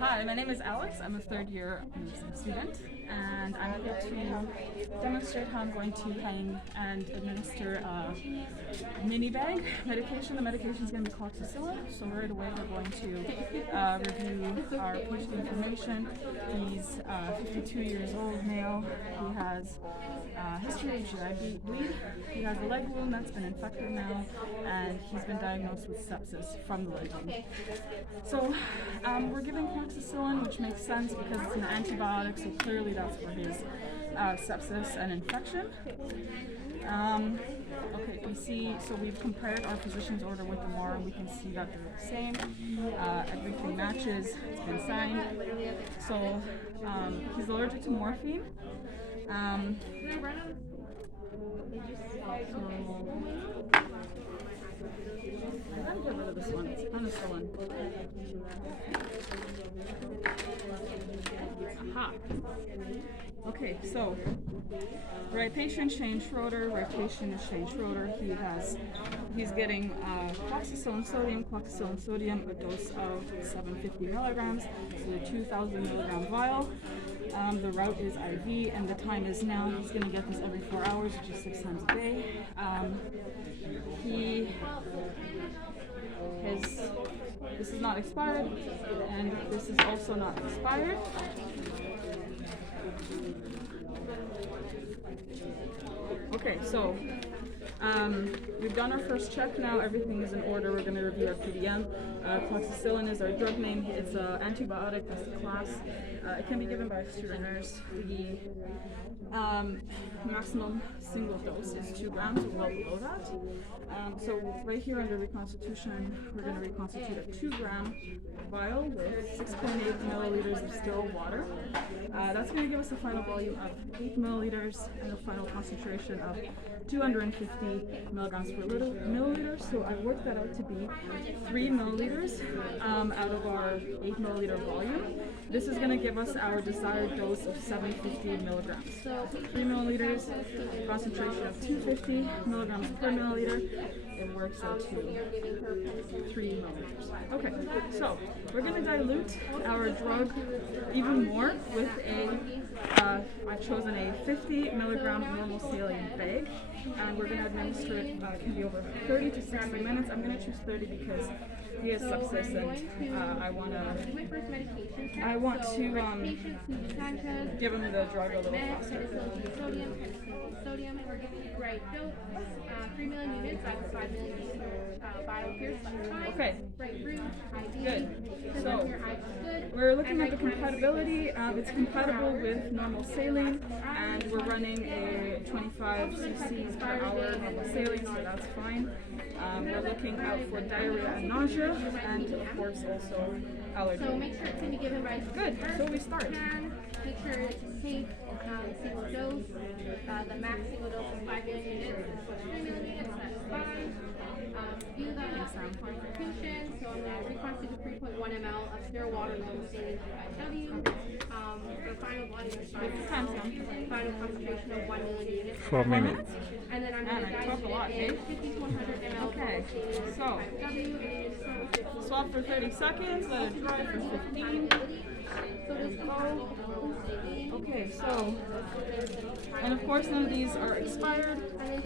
Hi, my name is Alex. I'm a third year nursing student, and I'm here to demonstrate how I'm going to hang and administer a mini bag medication. The medication is going to be called Cocicilla. So right away we're going to review our patient information. He's 52 years old, male. He has history of GI bleed. He has a leg wound that's been infected now, and he's been diagnosed with sepsis from the leg wound. So we're giving cloxacillin, which makes sense because it's an antibiotic, so clearly that's for his sepsis and infection. Okay, we see, so we've compared our physician's order with the MOR, and we can see that they're the same. Everything matches, it's been signed. So he's allergic to morphine. I'm gonna get rid of this one. It's penicillin. Aha. Okay, so right patient Shane Schroeder. Right patient is Shane Schroeder. He's getting cloxacillin sodium, a dose of 750 milligrams, so a 2,000 milligram vial. The route is IV, and the time is now. He's going to get this every 4 hours, which is 6 times a day. This is not expired, and this is also not expired. Okay, so we've done our first check now. Everything is in order. We're going to review our PDM. Cloxacillin is our drug name. It's an antibiotic. That's the class. It can be given by a student nurse. The maximum single dose is 2 grams, or well below that. So right here under reconstitution, we're going to reconstitute a 2-gram vial with 6.8 milliliters of still water. That's going to give us a final volume of 8 milliliters and a final concentration of 250 milligrams per milliliter. So I worked that out to be 3 milliliters out of our 8 milliliter volume. This is going to give us our desired dose of 750 milligrams. 3 milliliters, concentration of 250 milligrams per milliliter. It works out to 3 milliliters. Okay, so we're going to dilute our drug even more with I've chosen a 50 milligram normal saline bag, and we're going to administer it. It can be over 30 to 60 minutes. I'm going to choose 30 because he has sepsis, and I want to give him the drug a little faster. Sodium, and we're giving you right dose, 3 million units out of 5 million units. Vial here, okay. Right root, IV. Good. So we're looking at the compatibility. It's compatible with normal saline, and we're running a 25 cc's per hour normal saline, so that's fine. We're looking out for diarrhea and nausea, and of course also allergy. So make sure it's going to be given by good. So we start. Make sure it's safe, single dose. The max single dose is 5 million units. 3 million units, that's fine. View the constitution. So I'm going to reconstitute 3.1 ml of sterile water normal saline 5W. The final volume is 5 ml. Final concentration of 1 million units. 4 minutes. And then I'm going to dilute it in 50 to 100 ml. Okay, so swap for 30 seconds, let it dry for 15. So just go. Okay, so, and of course none of these are expired. I'm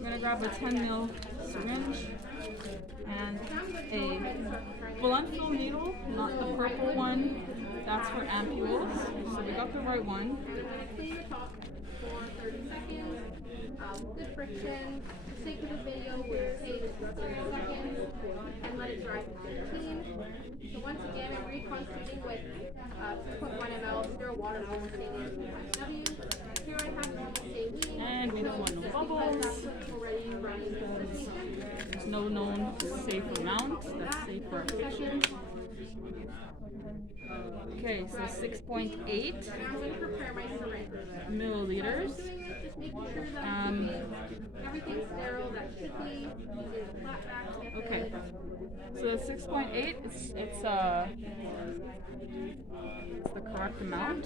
going to grab a 10 ml syringe and a blunt fill needle, not the purple one. That's for ampules. So we got the right one. For 30 seconds. Good friction. For the sake of the video, we'll take 30 seconds and let it dry for 15. So once again, I'm reconstituting with 2.1 ml sterile water normal saline 5W. Here I have normal saline. And we don't want no bubbles. There's no known safe amount. That's safe for our patient. Okay, so 6.8 milliliters. Everything's sterile, that should be. Okay, so 6.8, it's the correct amount.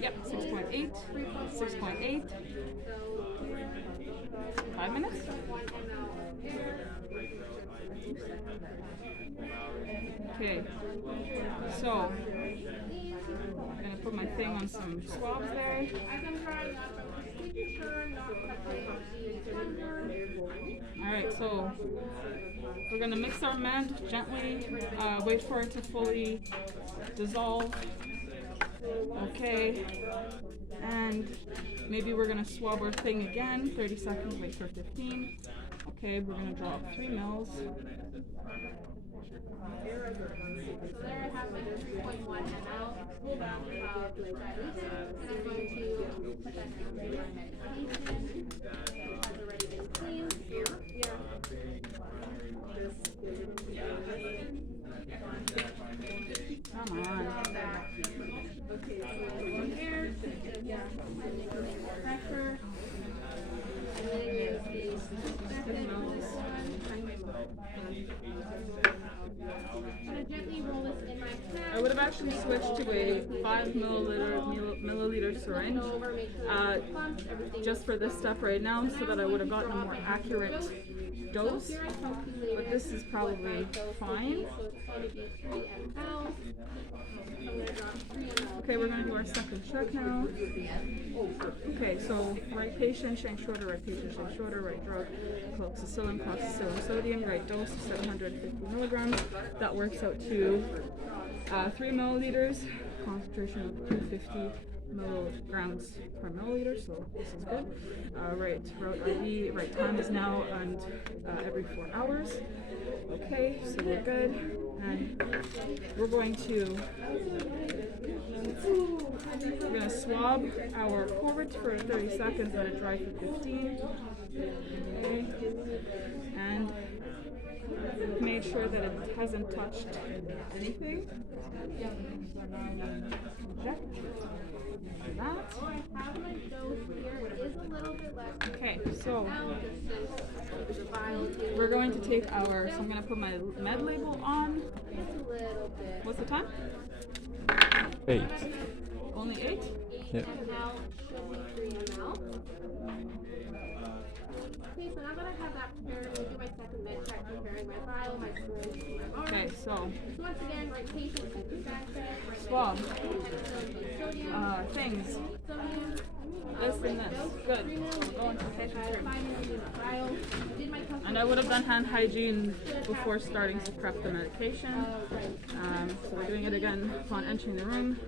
Yep, 6.8, 6.8. 5 minutes? Okay, so I'm gonna put my thing on some swabs there. As I'm drying up, I'm just making sure not touching the plunger. Alright, so we're gonna mix our mend gently, wait for it to fully dissolve. Okay, and maybe we're gonna swab our thing again, 30 seconds, wait for 15. Okay, we're gonna draw up 3 mils. So there I have my 3.1 ml full bound of dilute, and I'm going to put that into my medication. It has already been cleaned. Come on. Here, pressure, and then it is I'm gonna gently roll this in my hand. I would have actually switched to a 5 milliliter syringe just for this stuff right now, so that I would have gotten a more accurate dose. But this is probably fine. Okay, we're going to do our second check now. Okay, so right patient, Shane Schroeder, right patient, Shane Schroeder, right drug, cloxacillin, sodium, right dose, 750 milligrams. That works out to 3 milliliters, concentration of 250 milligrams per milliliter, so this is good. Right route IV, right time is now and every 4 hours. Okay, so we're good. And we're going to swab our forward for 30 seconds, let it dry for 15. Okay. And make sure that it hasn't touched anything. Check. That. Okay, so we're going to take our, so I'm going to put my med label on. What's the time? 8. Only 8? Yep. Okay, so now that I have that prepared, I'm going to do my second med check, preparing my vial, my syringe, and my arm. Okay, so Once again, right patient, swab. Sodium. Things. Sodium. This and this. Good. I'm going to patient's room. 5 milliliter vial. Did my And I would have done hand hygiene before starting to prep the medication. So we're doing it again upon entering the room.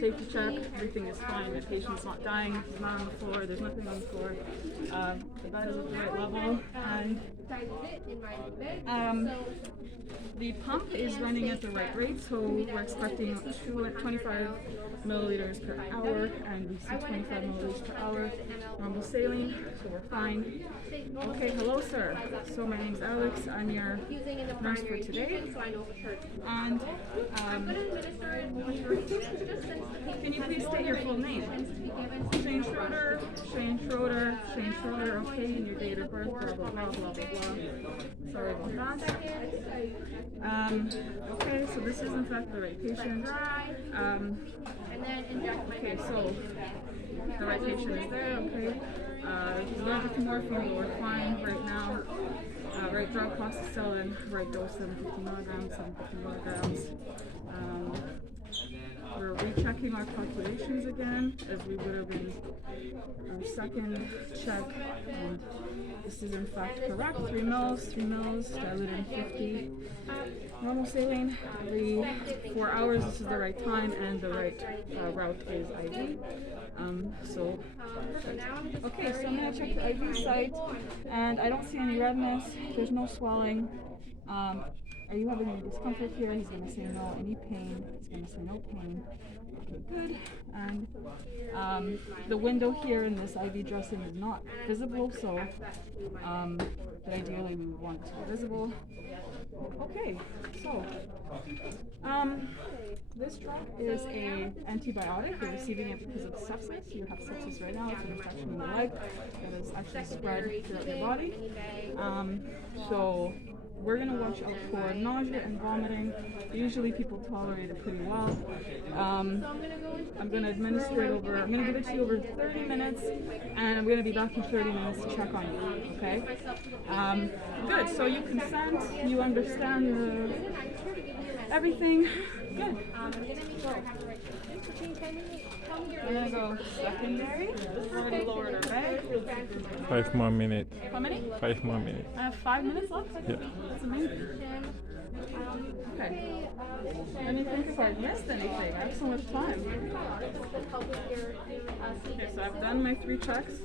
Safety check, everything is fine. The patient's not dying, he's not on the floor, there's nothing on the floor. The bed is at the right level. And the pump is running at the right rate, so we're expecting 25 milliliters per hour, and we see 25 milliliters per hour. Normal saline, so we're fine. Okay, hello sir. So my name's Alex. I'm your nurse for today. And can you please state your full name? Shane Schroeder, Shane Schroeder, Shane Schroeder. Okay, and your date of birth. Blah blah blah blah blah blah. Sorry about that. Okay, so this is in fact the right patient. Okay, so the right patient is there. Okay. He's allergic to morphine, but we're fine right now. Right drug, cloxacillin, right dose, 750 milligrams, 750 milligrams. We're rechecking our calculations again, as we would have in our second check. And this is in fact correct. 3 mils, diluted in 50. Normal saline every 4 hours. This is the right time, and the right route is IV. Okay, so I'm going to check the IV site, and I don't see any redness. There's no swelling. Are you having any discomfort here? He's going to say no. Any pain? He's going to say no pain. Okay, good. And the window here in this IV dressing is not visible, so but ideally we would want it to be visible. Okay, so this drug is an antibiotic. You're receiving it because of sepsis. You have sepsis right now. It's an infection in the leg that is actually spread throughout your body. So we're gonna watch out for nausea and vomiting. Usually people tolerate it pretty well. I'm gonna administer it over, I'm gonna give it to you over 30 minutes, and I'm gonna be back in 30 minutes to check on you, okay? Good, so you consent, you understand everything. Good. I'm gonna go secondary. We're already lowered our bag. 5 more minutes. How many? 5 more minutes. I have 5 minutes left? Yeah. That's amazing. Okay. Let me think if I've missed anything. I have so much time. Okay, so I've done my 3 checks.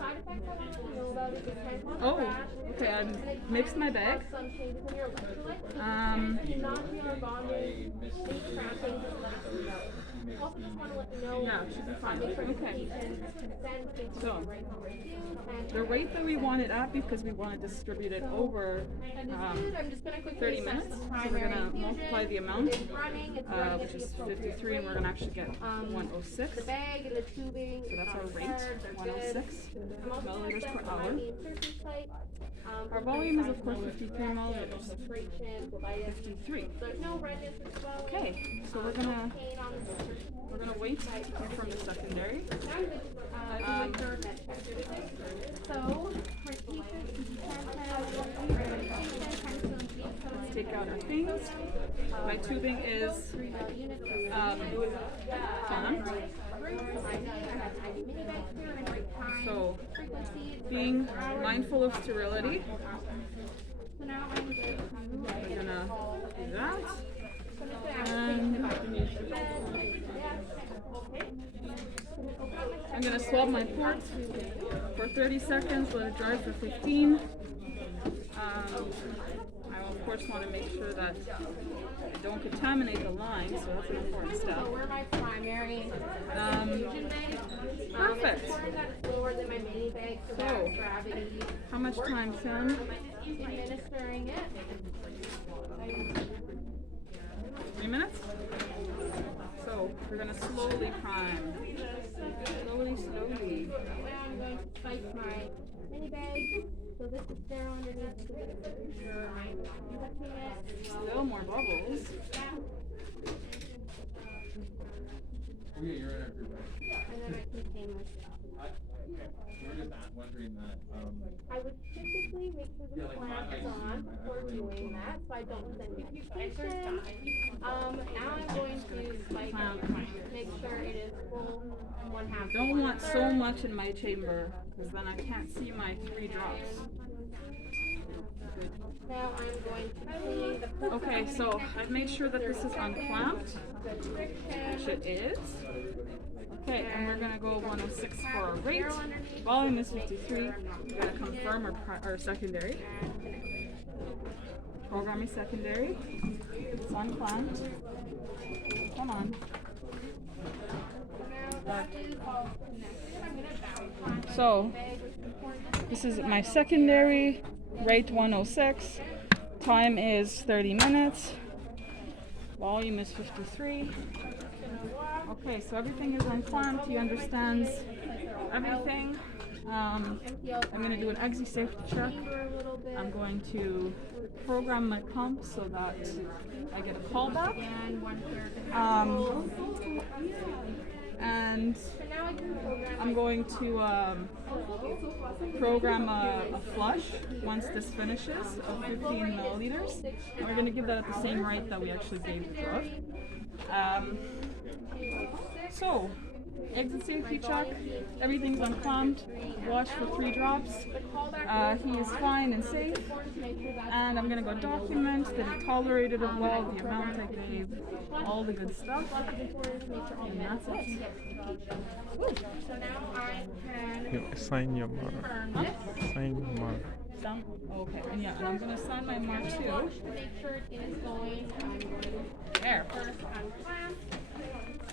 Oh, okay, I've mixed my bag. Yeah, should be fine. Okay. So, the rate that we want it at, because we want to distribute it over 30 minutes, so we're going to multiply the amount, which is 53, and we're going to actually get 106. So that's our rate, 106 milliliters per hour. Our volume is of course 53 milliliters. 53. Okay, so we're gonna wait to hear from the secondary. Let's take out our things. My tubing is clamped. So, being mindful of sterility, we're gonna do that. And I'm gonna swab my port for 30 seconds, let it dry for 15. I of course want to make sure that I don't contaminate the line, so that's an important step. Perfect. So, how much time, Sam? Administering it. 3 minutes? So, we're going to slowly prime. Slowly. Now I'm going to spike my mini bag. So this is sterile underneath. Still more bubbles. And then I contain myself. We're just wondering that. I would typically make sure the clamp is on before doing that, so I don't send notifications. Now I'm going to like make sure it is full 1/2. I don't want so much in my chamber, because then I can't see my 3 drops. Now I'm going to clean the. Okay, so I've made sure that this is unclamped, which it is. Okay, and we're gonna go 106 for our rate. Volume is 53. We're gonna confirm our secondary. Programming secondary. It's unclamped. Come on. So, this is my secondary, rate 106. Time is 30 minutes. Volume is 53. Okay, so everything is unclamped. He understands everything. I'm going to do an exit safety check. I'm going to program my pump so that I get a callback. And I'm going to program a flush once this finishes of 15 milliliters. And we're going to give that at the same rate that we actually gave the drug. So, exit safety check, everything's unclamped, wash for 3 drops, he is fine and safe, and I'm going to go document that he tolerated it well, the amount I gave, all the good stuff, and that's it. Woo. So now I can Sign your mark. Huh? Sign your mark. Some? Okay, and yeah, and I'm going to sign my mark too. to make sure it is going. I'm going to There. first unclamp.